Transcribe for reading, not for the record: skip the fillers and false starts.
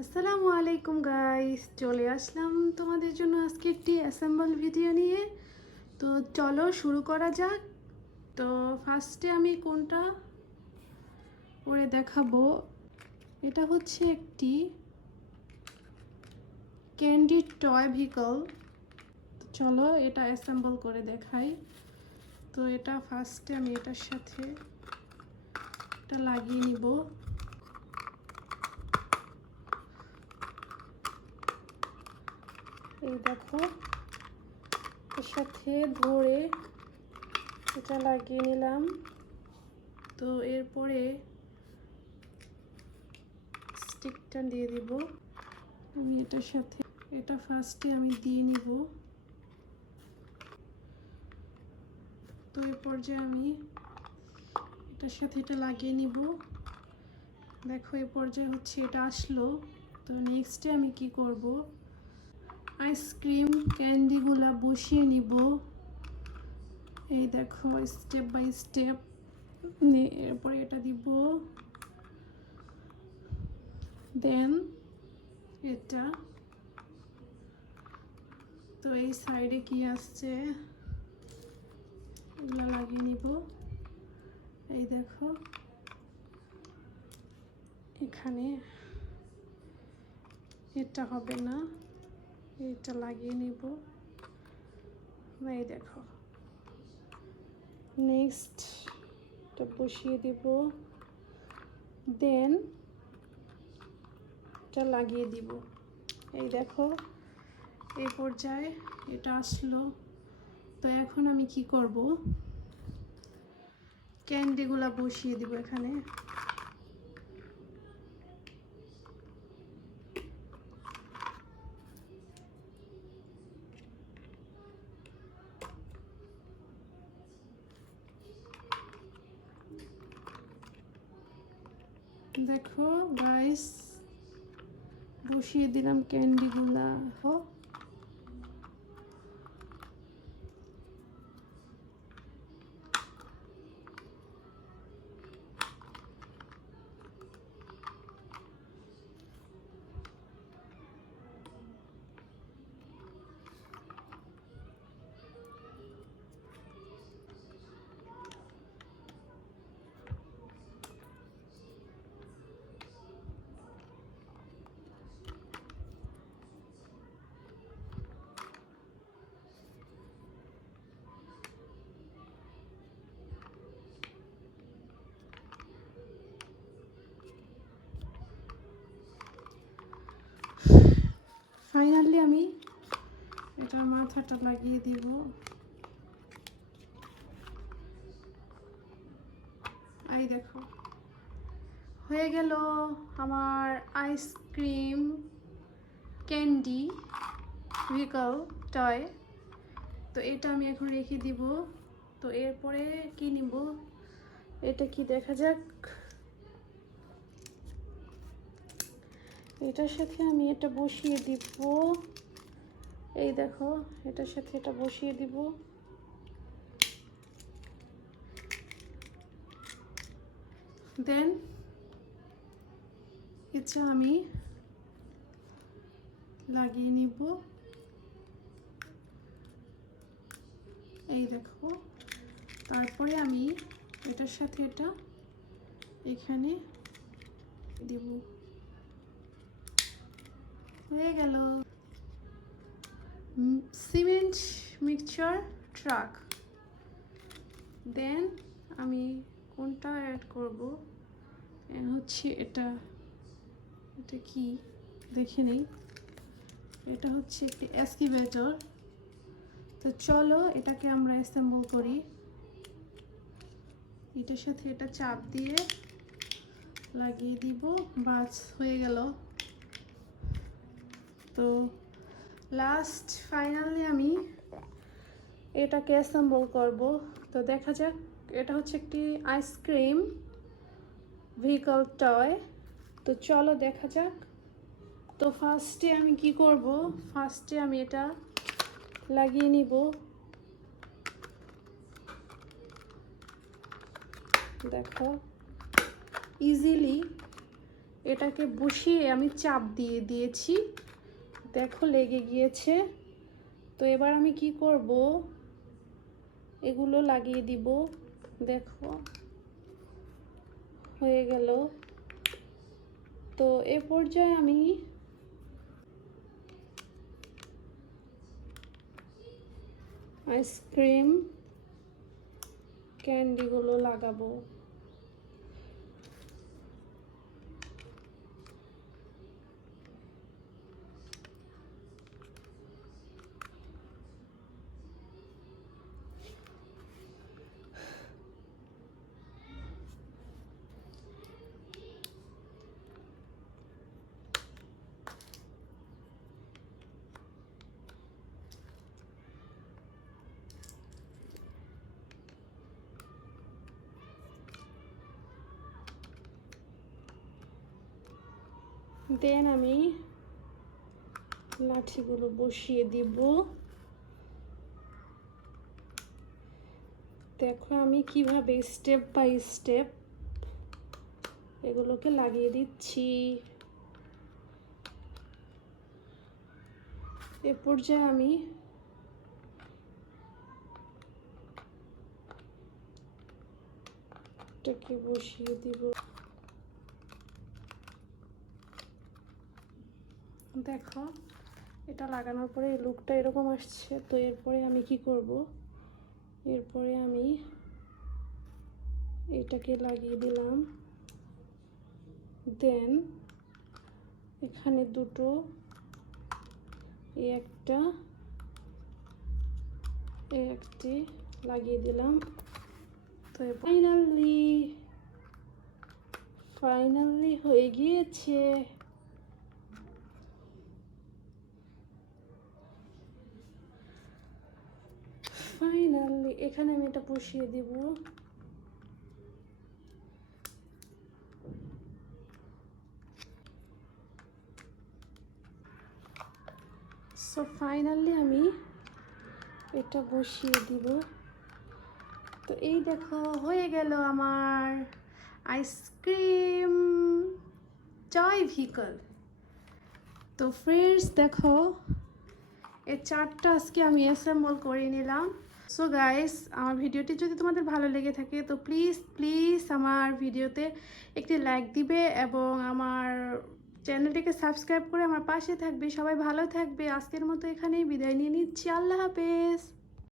আসসালামু আলাইকুম গাইস, চলে আসলাম তোমাদের জন্য আজকে একটি অ্যাসেম্বল ভিডিও নিয়ে। তো চলো শুরু করা যাক। তো ফার্স্টে আমি কোনটা করে দেখাবো, এটা হচ্ছে একটি ক্যান্ডি টয় ভেহিকল। চলো এটা অ্যাসেম্বল করে দেখাই। তো এটা ফার্স্টে আমি এটার সাথে এটা লাগিয়ে নিব। এই দেখো, এর সাথে ধরে এটা লাগিয়ে নিলাম। তো এরপরে স্টিকটা দিয়ে দিব আমি এটার সাথে। এটা ফার্স্টে আমি দিয়ে নিব। তো এই পর্যায়ে আমি এটার সাথে এটা লাগিয়ে নিব। দেখো এই পর্যায়ে হচ্ছে এটা আসলো। তো নেক্সটে আমি কি করব, আইসক্রিম ক্যান্ডিগুলা বসিয়ে নিব। এই দেখো স্টেপ বাই স্টেপ। এরপরে এটা দিব, দেন এটা। তো এই সাইডে কি আসছে এগুলো লাগিয়ে নিব। এই দেখো এখানে এটা হবে না, এটা লাগিয়ে নিব। এই দেখো নেক্সট এটা বসিয়ে দিব, দেন এটা লাগিয়ে দিব। এই দেখো এই পর্যায়ে এটা আসলো। তো এখন আমি কি করব, ক্যান্ডিগুলা বসিয়ে দিব এখানে। দেখো গাইস, বসিয়ে দিলাম ক্যান্ডিগুলা। ফাইনালি আমি এটার মাথাটা লাগিয়ে দিব। এই দেখো হয়ে গেল আমার আইসক্রিম ক্যান্ডি ভেহিকল টয়। তো এটা আমি এখন রেখে দিব। তো এরপরে কি নিব, এটা কি দেখা যাক। এটার সাথে আমি এটা বসিয়ে দিব। এই দেখো এটার সাথে এটা বসিয়ে দিব। দেন এটা আমি লাগিয়ে নিব। এই দেখো তারপরে আমি এটার সাথে এটা এখানে দিব। হয়ে গেল সিমেন্ট মিক্সচার ট্রাক। দেন আমি কোনটা অ্যাড করব, হচ্ছে এটা। এটা কি দেখে নেই, এটা হচ্ছে একটি এক্সকাভেটর। তো চলো এটাকে আমরা অ্যাসেম্বল করি। এটার সাথে এটা চাপ দিয়ে লাগিয়ে দিব, বাস হয়ে গেল। তো লাস্ট ফাইনালি আমি এটাকে অ্যাসেম্বল করব। তো দেখা যাক, এটা হচ্ছে একটি আইসক্রিম ভেহিকল টয়। তো চলো দেখা যাক। তো ফার্স্টে আমি কি করব, ফার্স্টে আমি এটা লাগিয়ে নিব। দেখো ইজিলি এটাকে বসিয়ে আমি চাপ দিয়ে দিয়েছি, দেখো লেগে গিয়েছে। তো এবার আমি কি করব, এগুলো লাগিয়ে দিব, দেখো হয়ে গেল। তো এ পর্যায়ে আমি আইসক্রিম ক্যান্ডিগুলো লাগাবো। দেন আমি লাঠিগুলো বসিয়ে দিব। দেখো আমি কিভাবে স্টেপ বাই স্টেপ এগুলোকে লাগিয়ে দিচ্ছি। এ পর্যায়ে আমি এটাকে বসিয়ে দিব। দেখো এটা লাগানোর পরে লুকটা এরকম আসছে। তো এরপরে আমি কি করব, এরপরে আমি এটাকে লাগিয়ে দিলাম। দেন এখানে দুটো, একটা একটি লাগিয়ে দিলাম। তো ফাইনালি হয়ে গিয়েছে। ফাইনালি এখানে আমি এটা বসিয়ে দিব। সো ফাইনালি আমি এটা বসিয়ে দিব। তো এই দেখো হয়ে গেল আমার আইসক্রিম টয় ভেহিকল। তো ফ্রেন্ডস দেখো এই চারটা আজকে আমি অ্যাসেম্বল করে নিলাম। সো গাইস, আমার ভিডিওটি যদি তোমাদের ভালো লেগে থাকে তো প্লিজ আমার ভিডিওতে একটি লাইক দিবে এবং আমার চ্যানেলটিকে সাবস্ক্রাইব করে আমার পাশে থাকবে। সবাই ভালো থাকবে। আজকের মতো এখানেই বিদায় নিয়ে নিচ্ছি। আল্লাহ হাফেজ।